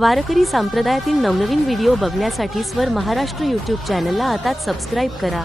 वारकरी संप्रदायातील नवनवीन व्हिडिओ बघण्यासाठी स्वर महाराष्ट्र यूट्यूब चॅनलला आता सबस्क्राईब करा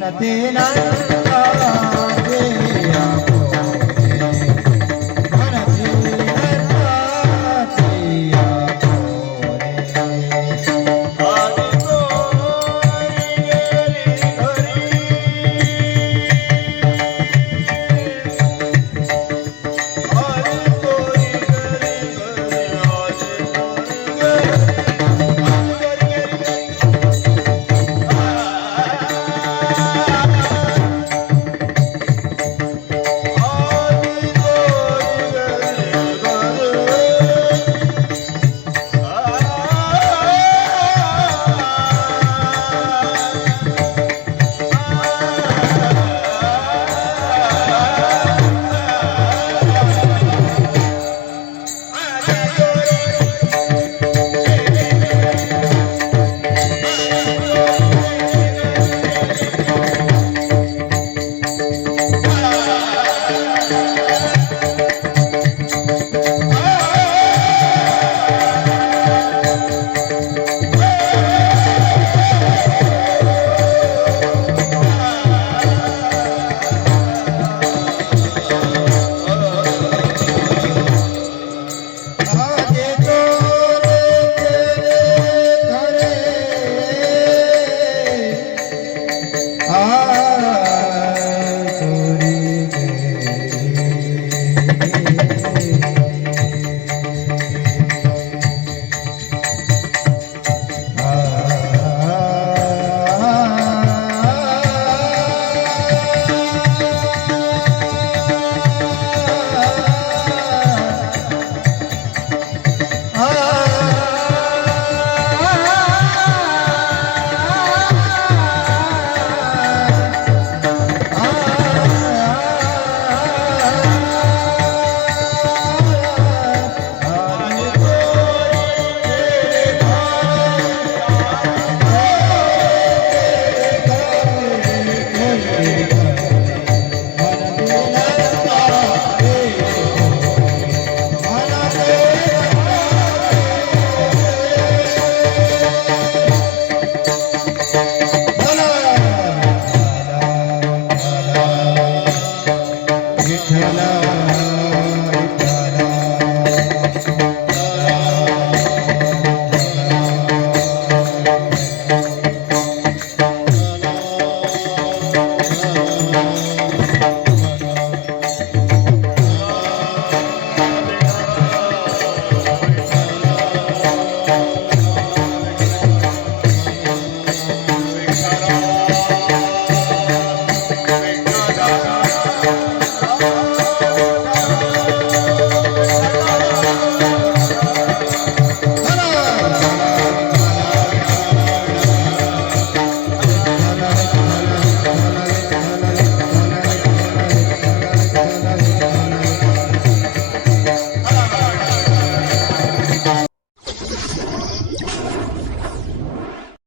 ஞானத்தினால்